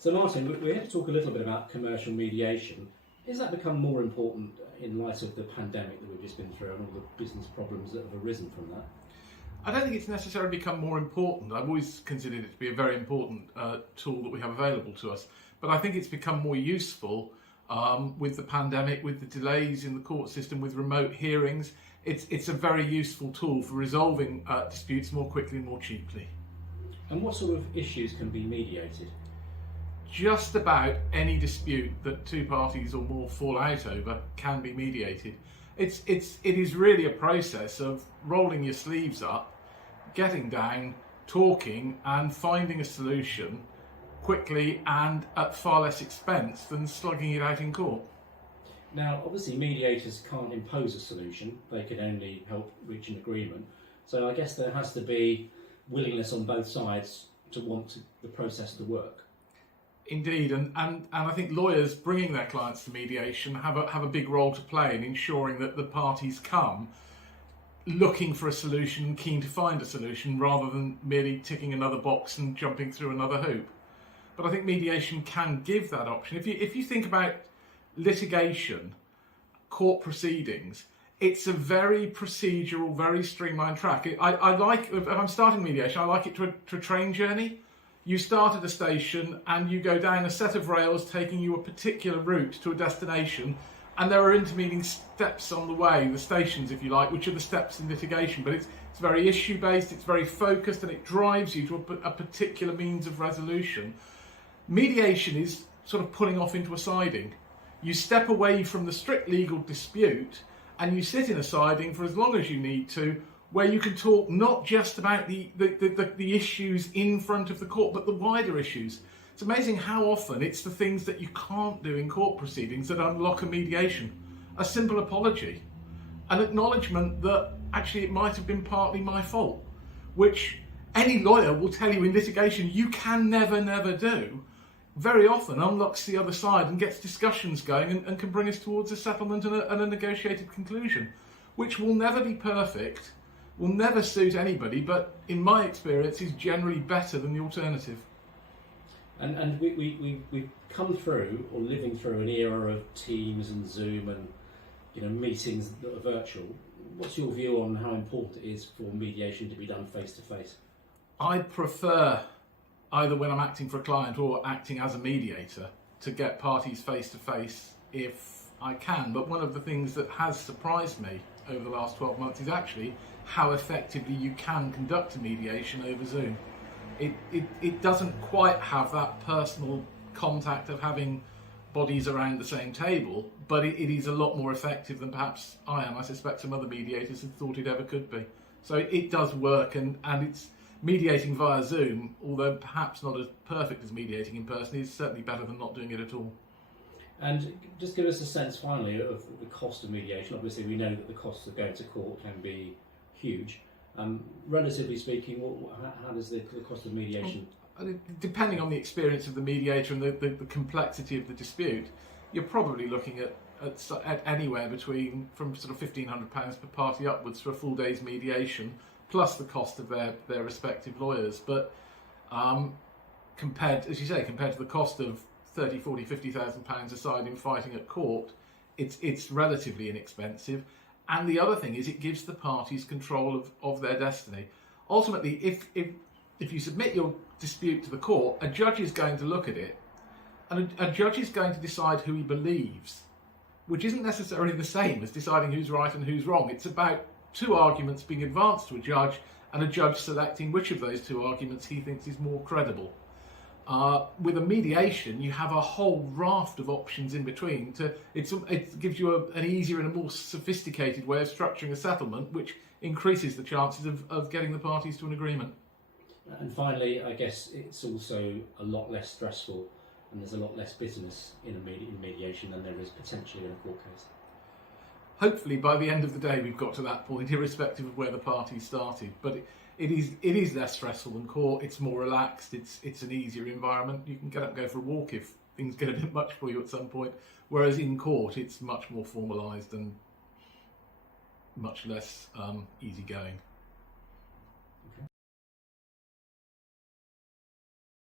So Martin, we're here to talk a little bit about commercial mediation. Has that become more important in light of the pandemic that we've just been through and all the business problems that have arisen from that? I don't think it's necessarily become more important. I've always considered it to be a very important tool that we have available to us. But I think it's become more useful with the pandemic, with the delays in the court system, with remote hearings. It's a very useful tool for resolving disputes more quickly and more cheaply. And what sort of issues can be mediated? Just about any dispute that two parties or more fall out over can be mediated. It is really a process of rolling your sleeves up, getting down, talking and finding a solution quickly and at far less expense than slugging it out in court. Now, obviously mediators can't impose a solution, they can only help reach an agreement. So I guess there has to be willingness on both sides to want the process to work. Indeed, and I think lawyers bringing their clients to mediation have a big role to play in ensuring that the parties come looking for a solution and keen to find a solution rather than merely ticking another box and jumping through another hoop. But I think mediation can give that option. If you think about litigation, court proceedings, it's a very procedural, very streamlined track. I like, if I'm starting mediation, I like it to a train journey. You start at a station and you go down a set of rails taking you a particular route to a destination, and there are intervening steps on the way, the stations if you like, which are the steps in litigation. But it's very issue based, it's very focused, and it drives you to a particular means of resolution. Mediation is sort of pulling off into a siding. You step away from the strict legal dispute and you sit in a siding for as long as you need to, where you can talk not just about the issues in front of the court, but the wider issues. It's amazing how often it's the things that you can't do in court proceedings that unlock a mediation. A simple apology, an acknowledgement that actually it might have been partly my fault, which any lawyer will tell you in litigation you can never do, very often unlocks the other side and gets discussions going and can bring us towards a settlement and a negotiated conclusion, which will never be perfect, will never suit anybody, but in my experience is generally better than the alternative. And we've come through, or living through, an era of Teams and Zoom and meetings that are virtual. What's your view on how important it is for mediation to be done face to face? I prefer, either when I'm acting for a client or acting as a mediator, to get parties face to face if I can. But one of the things that has surprised me over the last 12 months is actually how effectively you can conduct a mediation over Zoom. It doesn't quite have that personal contact of having bodies around the same table, but it is a lot more effective than perhaps I am. I suspect some other mediators had thought it ever could be. So it does work, and it's mediating via Zoom, although perhaps not as perfect as mediating in person, is certainly better than not doing it at all. And just give us a sense finally of the cost of mediation. Obviously we know that the costs of going to court can be huge. Relatively speaking, how does the cost of mediation? Depending on the experience of the mediator and the complexity of the dispute, you're probably looking at anywhere between from sort of £1,500 per party upwards for a full day's mediation, plus the cost of their respective lawyers. But compared to the cost of £30,000, £40,000, £50,000 aside in fighting at court, it's relatively inexpensive. And the other thing is it gives the parties control of their destiny. Ultimately, if you submit your dispute to the court, a judge is going to look at it, and a judge is going to decide who he believes, which isn't necessarily the same as deciding who's right and who's wrong. It's about two arguments being advanced to a judge, and a judge selecting which of those two arguments he thinks is more credible. With a mediation, you have a whole raft of options in between. It gives you an easier and a more sophisticated way of structuring a settlement, which increases the chances of getting the parties to an agreement. And finally, I guess it's also a lot less stressful, and there's a lot less bitterness in mediation than there is potentially in a court case. Hopefully, by the end of the day, we've got to that point, irrespective of where the parties started. But it is less stressful than court. It's more relaxed. It's an easier environment. You can get up and go for a walk if things get a bit much for you at some point. Whereas in court, it's much more formalised and much less easygoing.